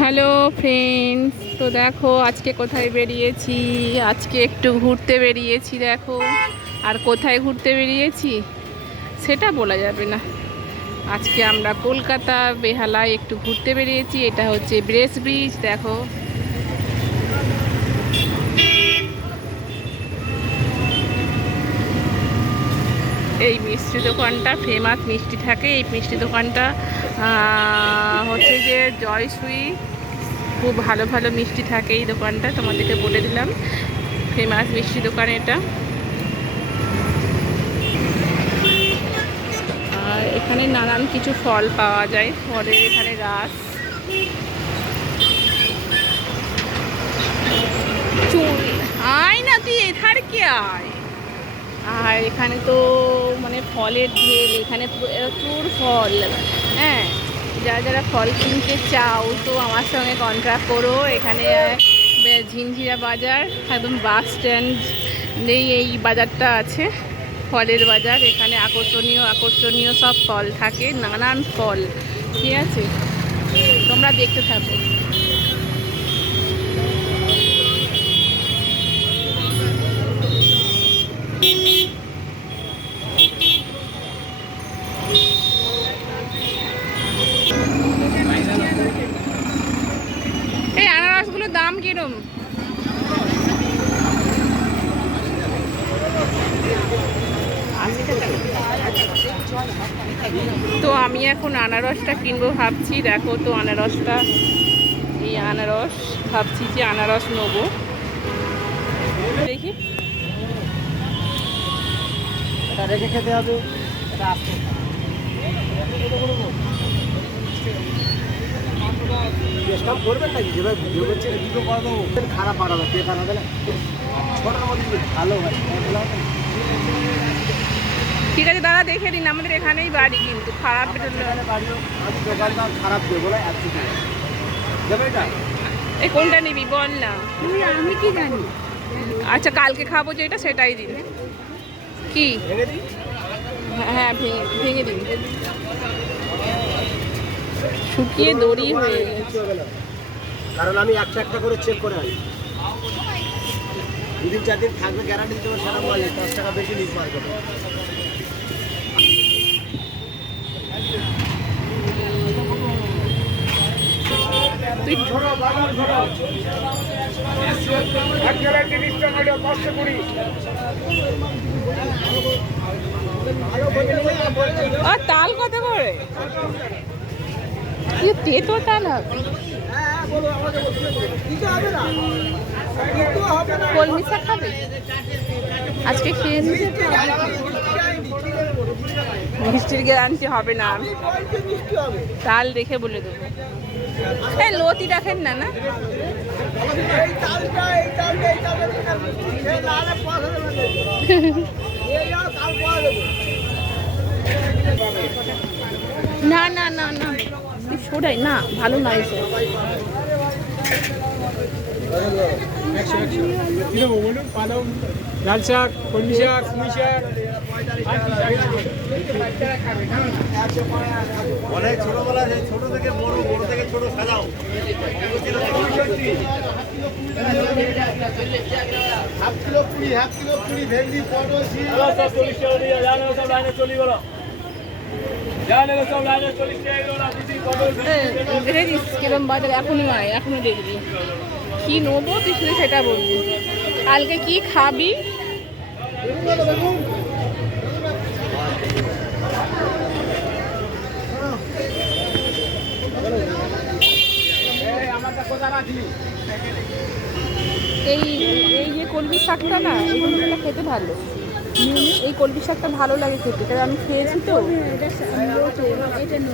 Hello friends, তো দেখো আজকে কোথায় বেরিয়েছি? আজকে একটু ঘুরতে বেরিয়েছি, দেখো। আর কোথায় ঘুরতে বেরিয়েছি? সেটা বলা যাবে না। আজকে আমরা কলকাতা, বেহালায় একটু ঘুরতে বেরিয়েছি, এটা হচ্ছে ব্রেস ব্রিজ, দেখো। এই মিষ্টি দোকানটা ফেমাস মিষ্টি থাকে। এই মিষ্টি দোকানটা হচ্ছে যে জয়সুই খুব ভালো ভালো মিষ্টি থাকে এই দোকানটা, তোমাদেরকে বলে দিলাম। ফেমাস মিষ্টি দোকান এটা। আর এখানে নানান কিছু ফল পাওয়া যায়, ফলের এখানে গাছ। চুল, আয় না তুই, এধার কে আয়? আর এখানে তো মানে ফলের ঢেল, এখানে প্রচুর ফল। হ্যাঁ যারা যারা ফল কিনতে চাও, তো আমার সঙ্গে কন্ট্রাক্ট করো। এখানে ঝিনঝিরা বাজার, একদম বাস স্ট্যান্ড নেই এই বাজারটা আছে, ফলের বাজার। এখানে আকর্ষণীয় আকর্ষণীয় সব ফল থাকে, নানান ফল। ঠিক আছে? তোমরা দেখতে থাকো এই আনারসগুলোর দাম কিরম? তো আমি এখন আনারসটা কিনবো ভাবছি। দেখো তো আনারসটা। এই আনারস, ভাবছি যে আনারস নেব। দেখি। রেখে খেতে হবে। আসতে করবেন নাকি? যেভাবে ভিডিও করছে ভিডিও করা তো খারাপ বানাবে কে বানাবে না? ছোটোর মধ্যে ভালো হয়। না। ঠিক আছে দাদা দেখে দিন আমাদের এখানেই বাড়ি কিন্তু খারাপ বেরোলে এখানে বাড়িও আমি দোকানদার খারাপ দেবো না একটু দেবে এটা? এই কোনটা নিবি বল না। তুই আমি কি জানি? আচ্ছা কালকে খাব যেটা সেটাই দিন কি? হ্যাঁ হ্যাঁ ভেঙে ভেঙে দিন শুকিয়ে দড়ি হয়ে গেছে। কারণ আমি একটা একটা করে চেক করে আনি। দুদিন চার দিন থাকবে গ্যারান্টি দিতে পারবে সেটা বলে দশ টাকা বেশি মার্কেটে তুই আর তাল কত করে? কি তেতো তাল হবে কলমি শাক খাবে? আজকে খেয়ে মিষ্টির গ্যারান্টি হবে না। তাল দেখে বলে দেবো। এই লতি রাখেন না না? না না না না। সরাই না ভালো নয় সে লাল শাক কলমি শাক পুঁই শাক অনেক ছোটবেলা ছোট থেকে বড় বড় থেকে ছোট সাজাও। হাফ কিলো কুড়ি হাফ কিলো কুড়ি ভেন্ডি পটল সব চল্লিশ টাকা দিয়ে নেবে সব লাইনে চলি বলো। কিরম বাজার? আয় দেখবি। কি নেব তুই শুধু সেটা বলবি। কালকে কি খাবি? এই এই যে কলমি শাকটা না কলমিটা খেতে ভালো। এই কলমি শাকটা ভালো লাগে খেতে। কারণ আমি খেয়েছি তো।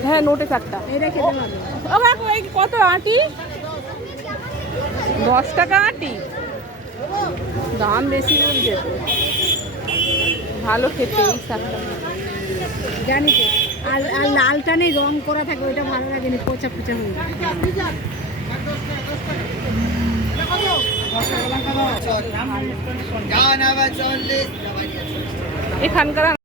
হ্যাঁ নোটে শাকটা। কত আটি? দশ টাকা আটি? দাম বেশি বলছে। ভালো খেতে এই শাকটা। জানি তো। আর আর লালটা নেই, রং করা থাকে, ওইটা ভালো লাগে না পচা পচা হয়ে। এখানকার